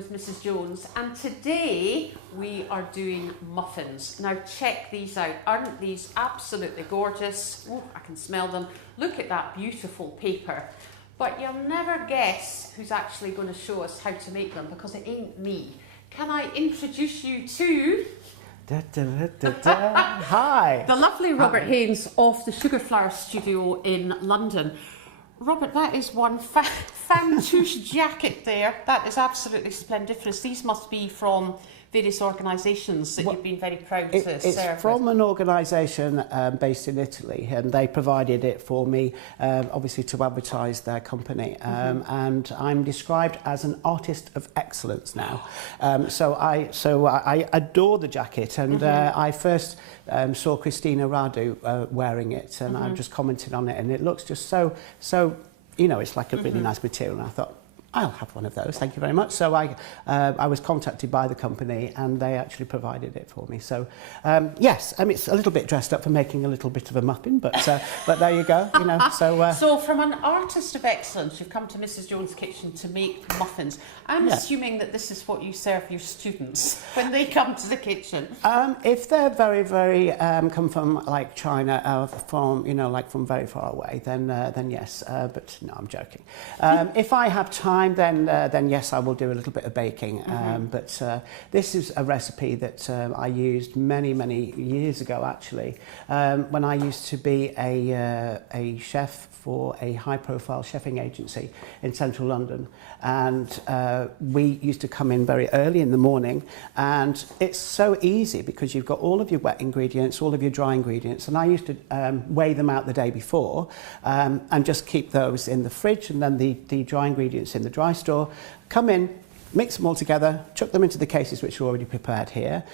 with Mrs. Jones, and today we are doing muffins. Now check these out. Aren't these absolutely gorgeous? Oh, I can smell them. Look at that beautiful paper. But you'll never guess who's actually going to show us how to make them, because it ain't me. Can I introduce you to... Hi! The lovely Robert Haynes of the Sugar Flower Studio in London. Robert, that is one fantouche jacket there. That is absolutely splendiferous. These must be from various organisations that you've been very proud to serve. It's from an organisation based in Italy, and they provided it for me, obviously to advertise their company. And I'm described as an artist of excellence now. So I adore the jacket, and I first saw Christina Radu wearing it, and I just commented on it, and it looks just so, you know, it's like a really nice material, and I thought, I'll have one of those, thank you very much. So I was contacted by the company, and they actually provided it for me. So yes, I mean, it's a little bit dressed up for making a little bit of a muffin, but there you go, you know. So from an artist of excellence, you've come to Mrs. Jones' kitchen to make muffins. I'm assuming that this is what you serve your students when they come to the kitchen. If they're very, very come from like China, from, you know, like from very far away, then yes. But no, I'm joking. If I have time, then yes, I will do a little bit of baking. But this is a recipe that I used many years ago, actually, when I used to be a chef for a high-profile chefing agency in central London, and we used to come in very early in the morning, and it's so easy because you've got all of your wet ingredients, all of your dry ingredients, and I used to weigh them out the day before and just keep those in the fridge, and then the dry ingredients in the dry store, come in, mix them all together, chuck them into the cases which are already prepared here,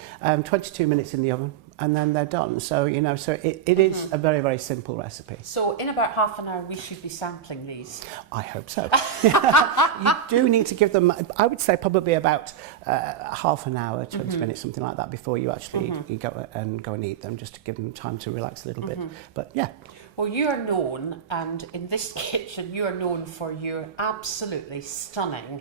22 minutes in the oven, and then they're done. So, you know, so it is a very, very simple recipe. So in about half an hour, we should be sampling these. I hope so. You do need to give them, I would say, probably about half an hour, 20 minutes, something like that, before you actually you go and eat them, just to give them time to relax a little bit. But yeah. Well, you are known, and in this kitchen, you are known for your absolutely stunning,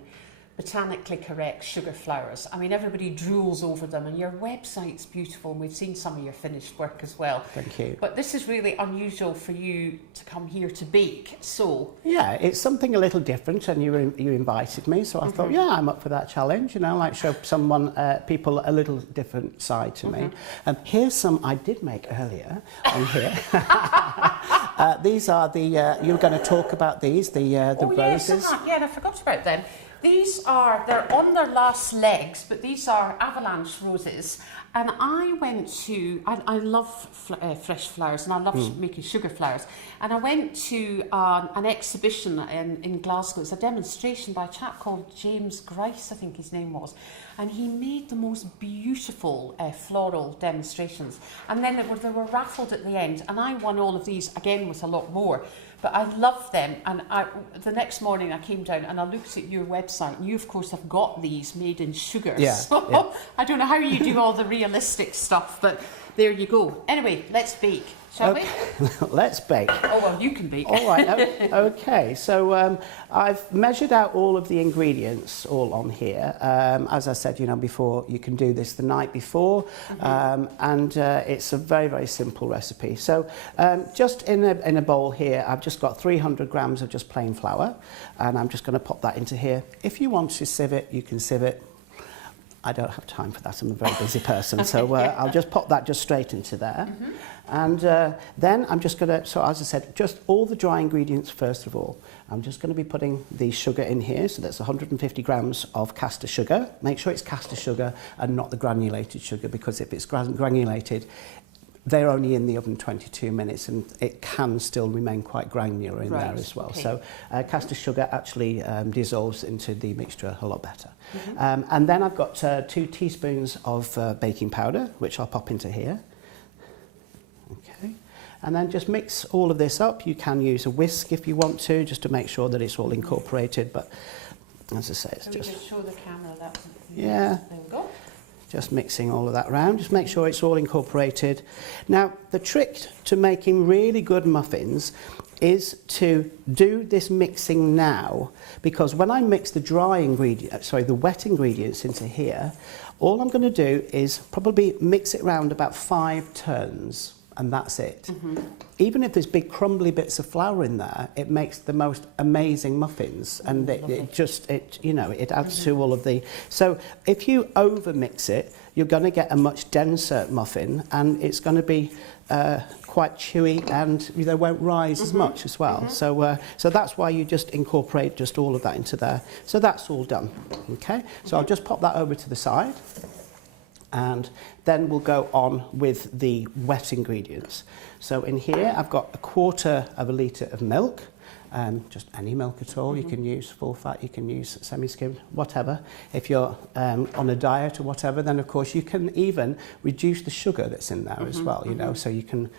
botanically correct sugar flowers. I mean, everybody drools over them, and your website's beautiful, and we've seen some of your finished work as well. Thank you. But this is really unusual for you to come here to bake, so... Yeah, it's something a little different, and you invited me, so I thought, yeah, I'm up for that challenge, you know, like show people a little different side to me. And here's some I did make earlier on here. These are the, you were going to talk about these, the roses. Yes, yeah, I forgot about them. These are, they're on their last legs, but these are avalanche roses. And I went to, I love fresh flowers, and I love making sugar flowers. And I went to an exhibition in Glasgow. It's a demonstration by a chap called James Grice, I think his name was. And he made the most beautiful floral demonstrations. And then they were raffled at the end. And I won all of these, again, with a lot more. But I love them, and the next morning I came down and I looked at your website, and you of course have got these made in sugar. Yeah, so yeah. I don't know how you do all the realistic stuff, but there you go. Anyway, let's bake, shall we? Let's bake. Oh, well, you can bake. All right, okay. So I've measured out all of the ingredients all on here. As I said, you know, before, you can do this the night before, and it's a very, very simple recipe. So just in a bowl here, I've just got 300 grams of just plain flour, and I'm just going to pop that into here. If you want to sieve it, you can sieve it. I don't have time for that, I'm a very busy person, so I'll just pop that just straight into there. And then I'm just going to, so as I said, just all the dry ingredients first of all. I'm just going to be putting the sugar in here, so that's 150 grams of caster sugar. Make sure it's caster sugar and not the granulated sugar, because if it's granulated, they're only in the oven 22 minutes, and it can still remain quite granular in there as well. Okay. So caster sugar actually dissolves into the mixture a lot better. And then I've got 2 teaspoons of baking powder, which I'll pop into here. Okay. And then just mix all of this up. You can use a whisk if you want to, just to make sure that it's all incorporated. But as I say, it's just... We just show the camera that. Yeah. There we go. Just mixing all of that around, just make sure it's all incorporated. Now, the trick to making really good muffins is to do this mixing now, because when I mix the the wet ingredients into here, all I'm going to do is probably mix it round about 5 turns, and that's it. Even if there's big crumbly bits of flour in there, it makes the most amazing muffins, and it adds to all of the. So if you over mix it, you're going to get a much denser muffin, and it's going to be quite chewy, and they won't rise as much as well. So that's why you just incorporate just all of that into there. So that's all done. Okay. So I'll just pop that over to the side, and then we'll go on with the wet ingredients. So in here I've got 1/4 of a litre of milk. Just any milk at all. You can use full fat, you can use semi-skimmed, whatever. If you're on a diet or whatever, then of course you can even reduce the sugar that's in there as well, you know, so you can,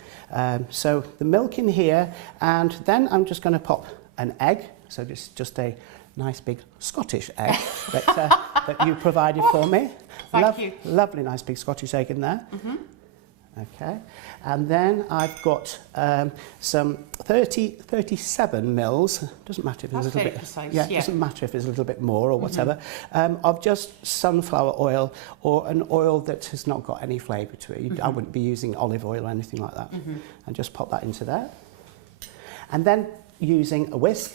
so the milk in here, and then I'm just going to pop an egg, so just a nice big Scottish egg that you provided for me. Thank you. Lovely nice big Scottish egg in there. Okay, and then I've got some 37 mils, doesn't matter if it's a little bit, precise, yeah, doesn't matter if it's a little bit more or whatever, of just sunflower oil, or an oil that has not got any flavour to it. I wouldn't be using olive oil or anything like that. And just pop that into there. And then using a whisk,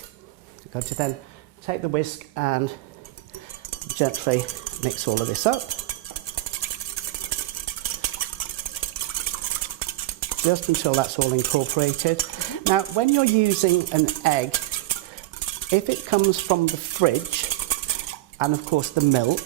I'm going to then take the whisk and gently mix all of this up. Just until that's all incorporated. Now, when you're using an egg, if it comes from the fridge, and of course the milk,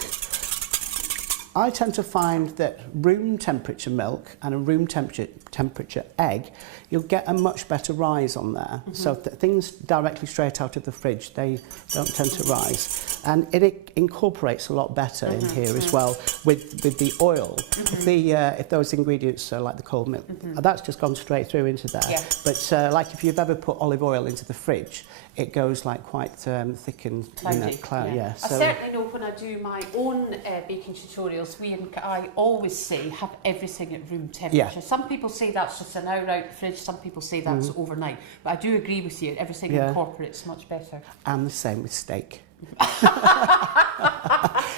I tend to find that room temperature milk and a room temperature egg, you'll get a much better rise on there. So things directly straight out of the fridge, they don't tend to rise. And it incorporates a lot better in here as well with the oil. If those ingredients are like the cold milk, that's just gone straight through into there. Yeah. But like if you've ever put olive oil into the fridge, it goes like quite thick and cloudy. Yeah. So, I certainly know when I do my own baking tutorials, I always say have everything at room temperature. Yeah. Some people say that's just an hour out the fridge, some people say that's overnight. But I do agree with you, everything incorporates much better. And the same with steak.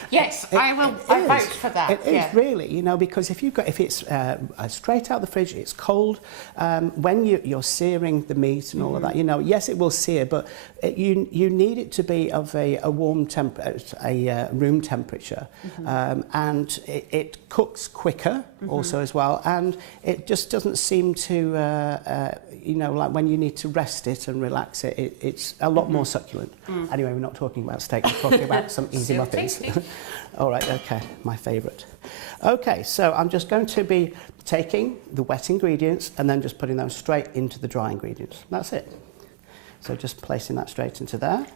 Yes, I vouch for that. It is really, you know, because if it's straight out the fridge, it's cold. When you're searing the meat and all of that, you know, yes, it will sear, but you need it to be of a warm room temperature, and it cooks quicker also as well, and it just doesn't seem to, you know, like when you need to rest it and relax it, it's a lot more succulent. Anyway, we're not talking about steak, we're talking about some easy muffins. All right, okay, my favourite. Okay, so I'm just going to be taking the wet ingredients and then just putting them straight into the dry ingredients. That's it. So just placing that straight into there.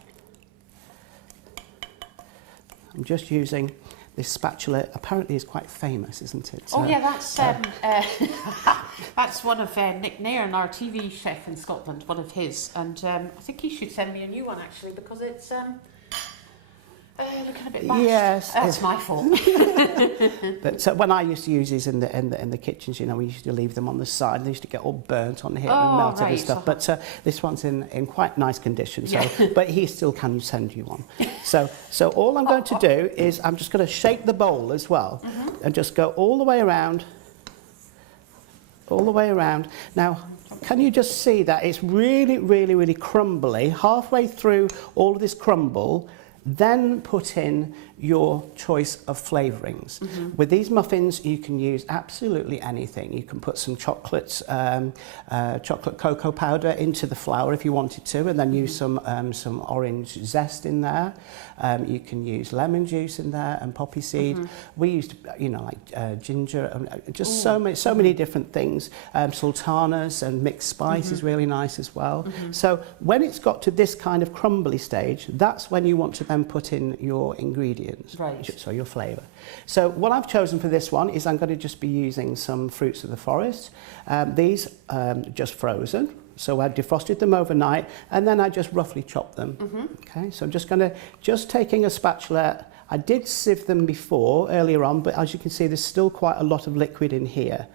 I'm just using this spatula. Apparently is quite famous, isn't it? Oh yeah, that's one of Nick Nairn, our TV chef in Scotland, one of his, and I think he should send me a new one actually, because it's looking a bit bashed. Yes, that's my fault. But when I used to use these in the kitchens, you know, we used to leave them on the side. They used to get all burnt on here and melted and stuff. But this one's in quite nice condition. So, but he still can send you one. So all I'm going to do is I'm just going to shake the bowl as well, and just go all the way around. All the way around. Now, can you just see that it's really, really, really crumbly? Halfway through all of this crumble, then put in your choice of flavourings. With these muffins, you can use absolutely anything. You can put some chocolate cocoa powder into the flour if you wanted to, and then use some orange zest in there. You can use lemon juice in there and poppy seed. We used, you know, like ginger, and just so many different things. Sultanas and mixed spice is really nice as well. So when it's got to this kind of crumbly stage, that's when you want to then put in your ingredients. Right. So your flavour. So what I've chosen for this one is I'm going to just be using some fruits of the forest. These just frozen. So I defrosted them overnight and then I just roughly chopped them. Okay, so I'm just taking a spatula I did sieve them before, earlier on, but as you can see, there's still quite a lot of liquid in here.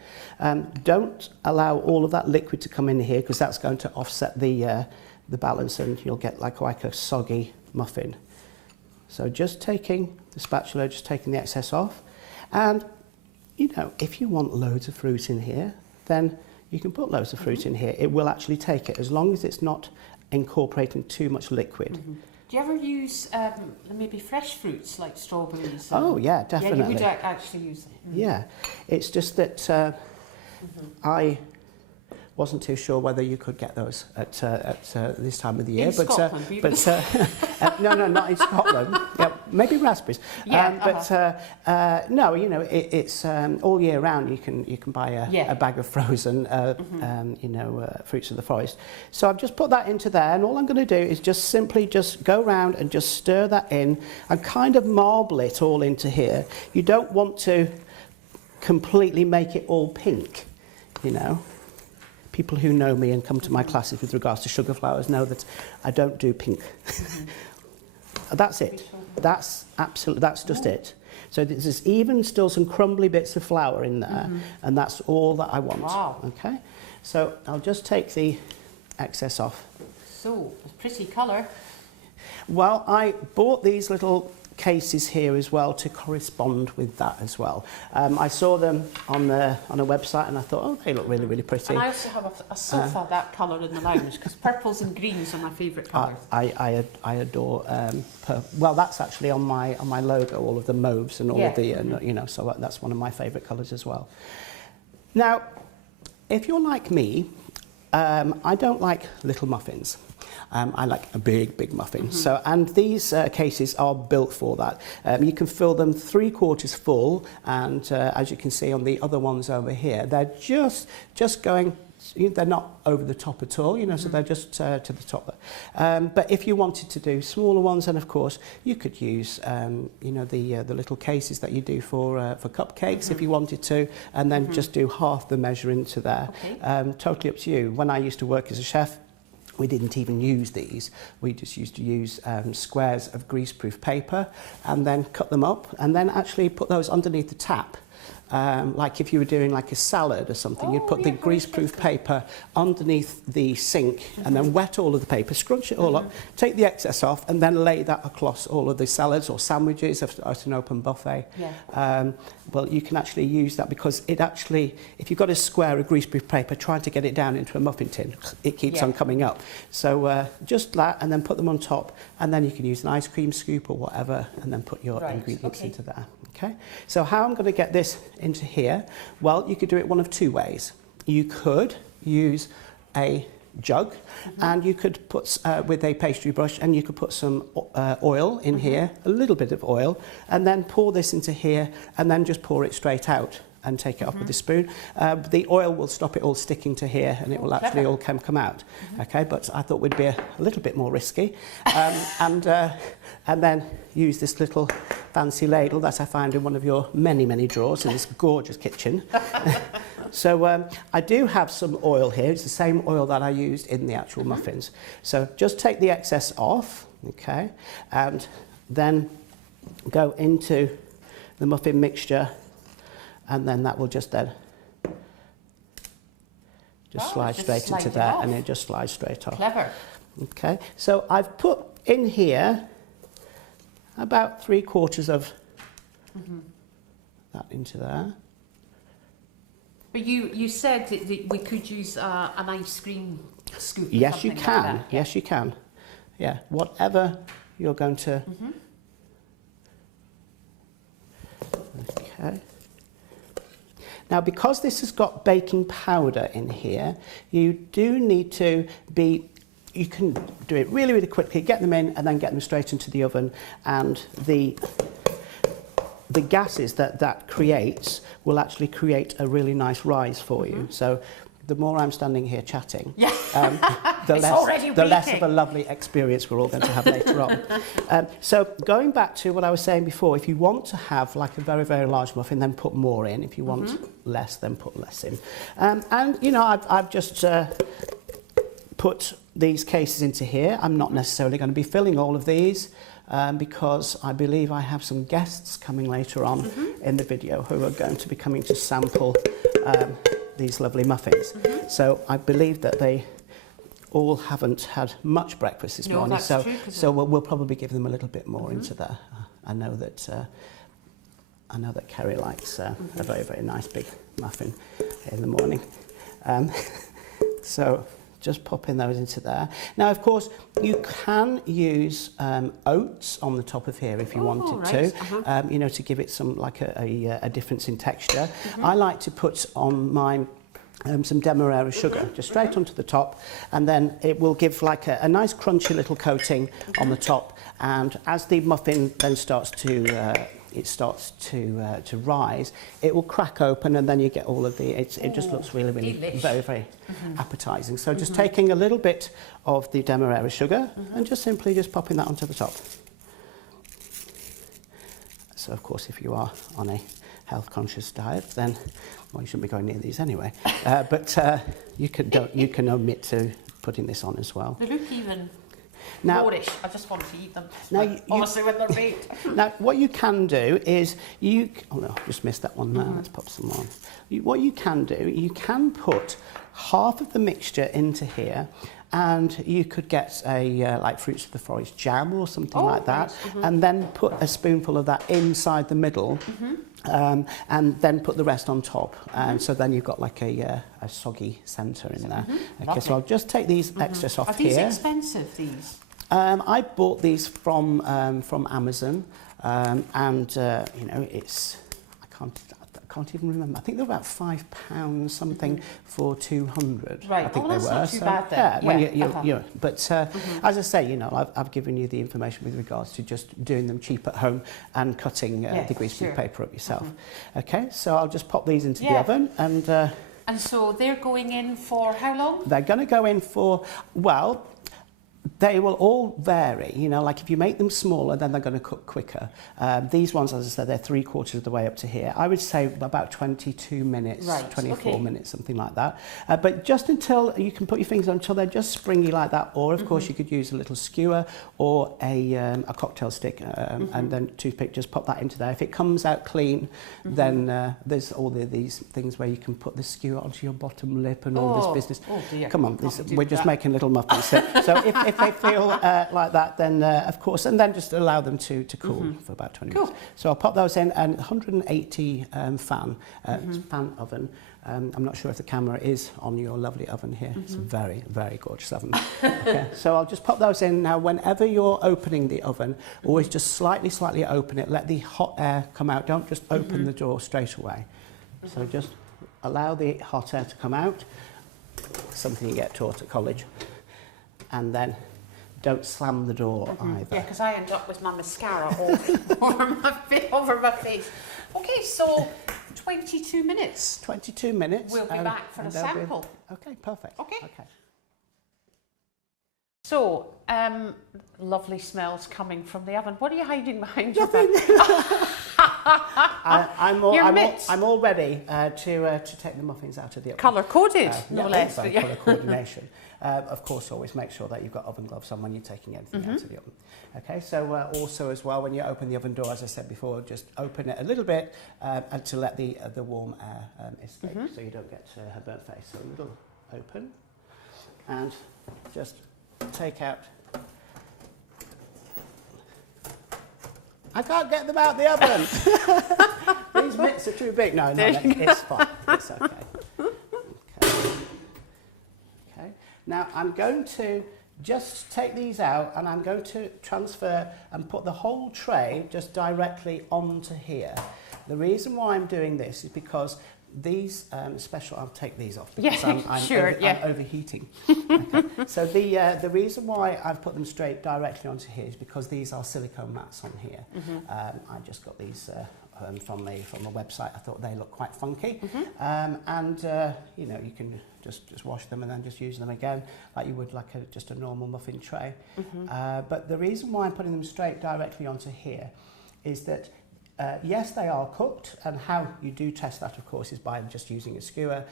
Don't allow all of that liquid to come in here because that's going to offset the balance and you'll get like a soggy muffin. So just taking the spatula, just taking the excess off. And, you know, if you want loads of fruit in here, then you can put loads of fruit in here. It will actually take it, as long as it's not incorporating too much liquid. Do you ever use maybe fresh fruits like strawberries? Oh, yeah, definitely. Yeah, you would actually use them. Yeah, it's just that I wasn't too sure whether you could get those at this time of the year. In Scotland, no, not in Scotland. Yeah, maybe raspberries. Yeah, no, you know, it's all year round. You can buy a bag of frozen, you know, fruits of the forest. So I've just put that into there, and all I'm going to do is just simply just go around and just stir that in and kind of marble it all into here. You don't want to completely make it all pink, you know. People who know me and come to my classes with regards to sugar flowers know that I don't do pink. That's it. That's just it. So there's even still some crumbly bits of flour in there, and that's all that I want. Wow. Okay. So I'll just take the excess off. So, a pretty colour. Well, I bought these little cases here as well to correspond with that as well. I saw them on a website and I thought, oh, they look really, really pretty. And I also have a sofa that colour in the lounge because purples and greens are my favourite colours. I adore well, that's actually on my logo, all of the mauves and all of the you know, so that's one of my favourite colours as well. Now, if you're like me, I don't like little muffins. I like a big muffin. So, and these cases are built for that. You can fill them 3/4 full, and as you can see on the other ones over here, they're just going. They're not over the top at all, you know, so they're just to the top. But if you wanted to do smaller ones, then of course you could use, you know, the little cases that you do for cupcakes if you wanted to, and then just do half the measure into there. Okay. Totally up to you. When I used to work as a chef, we didn't even use these. We just used to use squares of greaseproof paper and then cut them up and then actually put those underneath the tap. Like if you were doing like a salad or something, you'd put the greaseproof paper underneath the sink and then wet all of the paper, scrunch it all up, take the excess off and then lay that across all of the salads or sandwiches at an open buffet. Yeah. Well, you can actually use that because it actually, if you've got a square of greaseproof paper, trying to get it down into a muffin tin, it keeps on coming up. So just that and then put them on top and then you can use an ice cream scoop or whatever and then put your ingredients into there. Okay, so how I'm going to get this into here? Well, you could do it one of two ways. You could use a jug and you could put with a pastry brush and you could put some oil in here, a little bit of oil, and then pour this into here and then just pour it straight out and take it off with a spoon. The oil will stop it all sticking to here and it will actually all come out. Okay, but I thought we'd be a little bit more risky and then use this little fancy ladle that I found in one of your many drawers in this gorgeous kitchen. So I do have some oil here. It's the same oil that I used in the actual muffins. So just take the excess off, okay, and then go into the muffin mixture, and then that will just then slide straight into there, and it just slides straight off. Clever. Okay, so I've put in here about 3/4 of that into there. But you said that we could use an ice cream scoop. Yes, you can. Like yes, you can. Yeah, whatever you're going to. Okay. Now, because this has got baking powder in here, you do need to be. You can do it really quickly, get them in, and then get them straight into the oven, and the gases that creates will actually create a really nice rise for you. So the more I'm standing here chatting, the less of a lovely experience we're all going to have later on. So going back to what I was saying before, if you want to have like a very large muffin, then put more in. If you want less, then put less in. And you know, I've just put these cases into here. I'm not necessarily going to be filling all of these because I believe I have some guests coming later on in the video who are going to be coming to sample these lovely muffins. So I believe that they all haven't had much breakfast this morning, that's so true, we'll probably give them a little bit more into there. I know that Kerry likes a very, very nice big muffin in the morning. So just popping those into there. Now, of course, you can use oats on the top of here if you wanted to, you know, to give it some like a difference in texture. I like to put on mine some demerara sugar just straight onto the top, and then it will give like a nice crunchy little coating on the top. And as the muffin then starts to rise, it will crack open, and then you get all of the, it just looks really, really very, very appetizing. So just taking a little bit of the demerara sugar and just simply just popping that onto the top. So of course, if you are on a health conscious diet, then, well, you shouldn't be going near these anyway, but you can omit to putting this on as well. They look even rawish. I just want to eat them. Now, obviously when they're baked. Now, what you can do is oh no, just missed that one now. Let's pop some on. What you can do, you can put half of the mixture into here, and you could get a like fruits of the forest jam or something like that, and then put a spoonful of that inside the middle, and then put the rest on top, and so then you've got like a soggy centre in there. Okay, so I'll just take these extras off here. Are these expensive, these? I bought these from Amazon, and you know, it's I can't even remember. I think they're about £5 something for 200. Right. I think oh, they that's were. not too bad then. Yeah, when but as I say, you know, I've given you the information with regards to just doing them cheap at home and cutting the greaseproof paper up yourself. Okay, so I'll just pop these into the oven, and so they're going in for how long? They're going to go in for, well, they will all vary, you know, like if you make them smaller, then they're going to cook quicker. These ones, as I said, they're 3/4 of the way up to here. I would say about 22 minutes, 24 minutes, something like that. But just until you can put your fingers on, until they're just springy like that, or of course you could use a little skewer or a cocktail stick, and then toothpick, just pop that into there. If it comes out clean, then there's all these things where you can put the skewer onto your bottom lip and all this business. Oh dear. Come on, we're just making little muffins. So if they feel like that, then of course, and then just allow them to cool for about 20 minutes. So I'll pop those in, and 180 fan oven. I'm not sure if the camera is on your lovely oven here. It's a very, very gorgeous oven. Okay, so I'll just pop those in. Now, whenever you're opening the oven, always just slightly open it. Let the hot air come out. Don't just open the door straight away. So just allow the hot air to come out, something you get taught at college. And then don't slam the door either. Yeah, because I end up with my mascara over my face. Okay, so 22 minutes. 22 minutes. We'll be back for a sample. Okay, perfect. Okay. So, lovely smells coming from the oven. What are you hiding behind your back? I'm all ready to take the muffins out of the oven. Colour coded, no less. Colour coordination. Of course, always make sure that you've got oven gloves on when you're taking anything out of the oven. Okay, so also as well, when you open the oven door, as I said before, just open it a little bit and to let the warm air escape, so you don't get a burnt face. So a little open, and just take out. I can't get them out the oven. These bits are too big. No, it's fine. It's okay. Okay. Now I'm going to just take these out, and I'm going to transfer and put the whole tray just directly onto here. The reason why I'm doing this is because these I'll take these off because I'm overheating. Okay. So the reason why I've put them straight directly onto here is because these are silicone mats on here. I just got these from a website. I thought they look quite funky, and you know, you can just wash them and then just use them again like you would like just a normal muffin tray. But the reason why I'm putting them straight directly onto here is that Yes, they are cooked, and how you do test that, of course, is by just using a skewer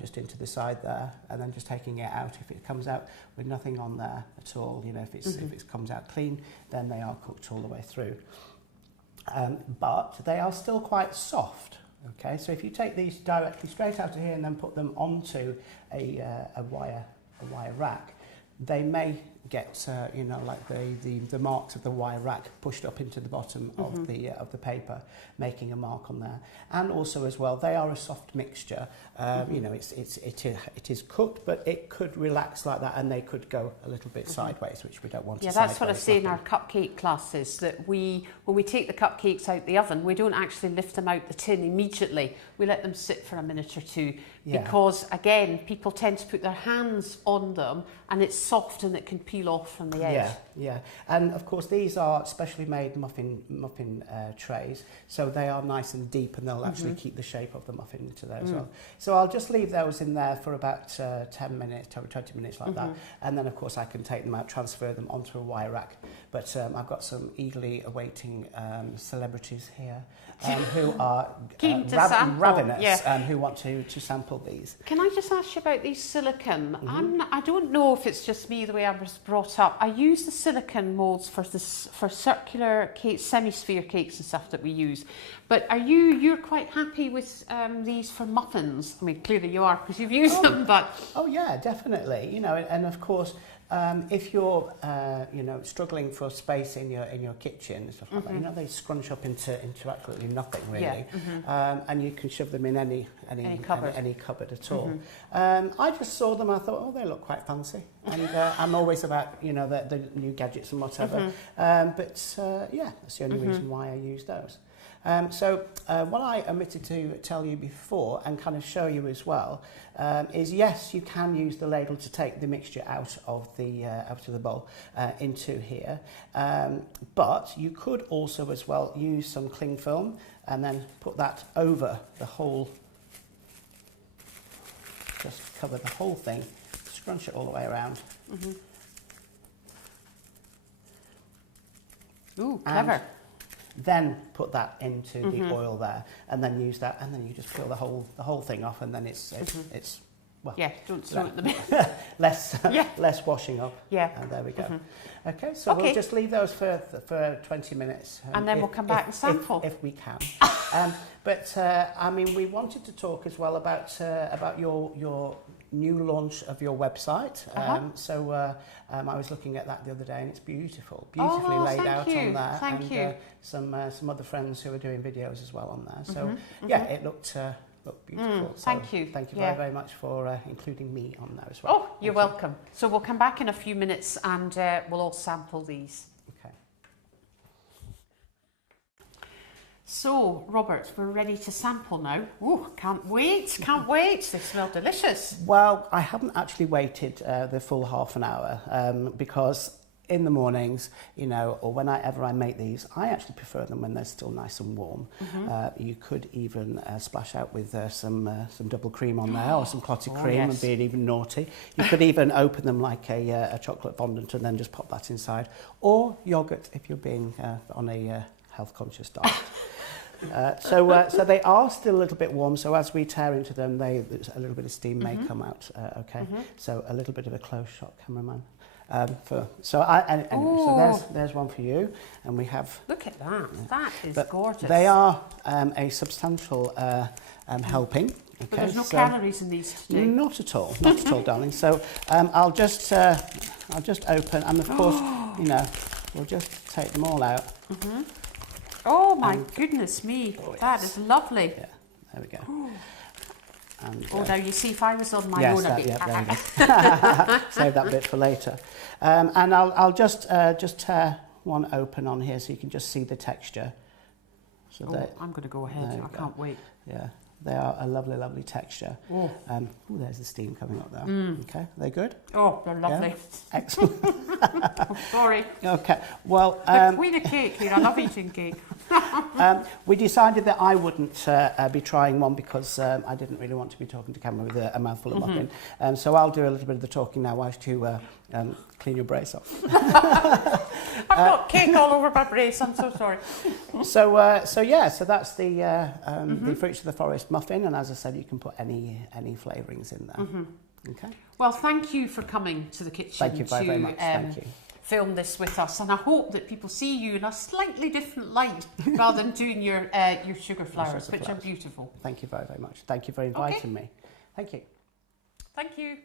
just into the side there, and then just taking it out. If it comes out with nothing on there at all, you know, if it comes out clean, then they are cooked all the way through. But they are still quite soft. Okay, so if you take these directly straight out of here and then put them onto a wire rack, they may get you know, like the marks of the wire rack pushed up into the bottom of the paper, making a mark on there. And also as well, they are a soft mixture. You know, it is cooked, but it could relax like that, and they could go a little bit sideways, which we don't want to. Yeah, that's what I say in our cupcake classes, that when we take the cupcakes out the oven, we don't actually lift them out the tin immediately. We let them sit for a minute or two, because again, people tend to put their hands on them, and it's soft and it can peel off from the edge. Yeah, and of course these are specially made muffin trays, so they are nice and deep, and they'll actually keep the shape of the muffin into there as well. So I'll just leave those in there for about 10 minutes, 20 minutes like that, and then of course I can take them out, transfer them onto a wire rack. But I've got some eagerly awaiting celebrities here who are ravenous who want to sample these. Can I just ask you about these silicone? I don't know if it's just me, the way I was brought up. I use the silicone moulds for circular cakes, semi-sphere cakes and stuff that we use. But you're quite happy with these for muffins? I mean, clearly you are, because you've used them, but... Oh yeah, definitely. You know, and of course, if you're you know, struggling for space in your kitchen and stuff like that, you know, they scrunch up into absolutely nothing really, and you can shove them in any cupboard at all. I just saw them, I thought, oh, they look quite fancy, and I'm always about, you know, the new gadgets and whatever. But yeah, that's the only reason why I use those. So what I omitted to tell you before and kind of show you as well is, yes, you can use the ladle to take the mixture out of the bowl into here, but you could also as well use some cling film and then put that over the whole, just cover the whole thing, scrunch it all the way around. Ooh, clever. Then put that into the oil there, and then use that, and then you just peel the whole thing off, and then it's well, yeah, don't throw it in the bin. less washing up. Yeah, and there we go. Okay, so we'll just leave those for 20 minutes, and then we'll come back and sample if we can. But I mean, we wanted to talk as well about your new launch of your website. So I was looking at that the other day, and it's beautifully laid out on there. Thank you. Some other friends who are doing videos as well on there. So yeah, it looked beautiful. So thank you. Thank you very much for including me on there as well. Oh, you're welcome. So we'll come back in a few minutes, and we'll all sample these. Okay. So, Robert, we're ready to sample now. Oh, can't wait, can't wait. They smell delicious. Well, I haven't actually waited the full half an hour because in the mornings, you know, or whenever I make these, I actually prefer them when they're still nice and warm. You could even splash out with some double cream on there, or some clotted cream, and be it even naughty. You could even open them like a chocolate fondant and then just pop that inside, or yoghurt if you're being on a health-conscious diet. So they are still a little bit warm, so as we tear into them, a little bit of steam may come out. Okay, so a little bit of a close shot, cameraman. So there's one for you, and we have. Look at that! That is gorgeous. They are a substantial helping. Okay, but there's no calories in these today. Not at all, darling. So I'll just open, and of course, you know, we'll just take them all out. Oh my goodness me! That is lovely. Yeah, there we go. And, now you see, if I was on my own, I'd be... Save that bit for later. And I'll just tear one open on here so you can just see the texture. So I'm going to go ahead. I can't wait. Yeah, they are a lovely, lovely texture. There's the steam coming up there. Okay, are they good? Oh, they're lovely. Yeah? Excellent. Sorry. Okay, well... the queen of cake here. I love eating cake. We decided that I wouldn't be trying one because I didn't really want to be talking to camera with a mouthful of muffin. So I'll do a little bit of the talking now whilst you clean your brace off. I've got cake spilling all over my brace. I'm so sorry. So that's the fruits of the forest muffin, and as I said, you can put any flavourings in there. Okay. Well, thank you for coming to the kitchen. Thank you very much. Thank you. Film this with us, and I hope that people see you in a slightly different light rather than doing your sugar flowers, which are beautiful. Thank you very much. Thank you for inviting me. Thank you. Thank you.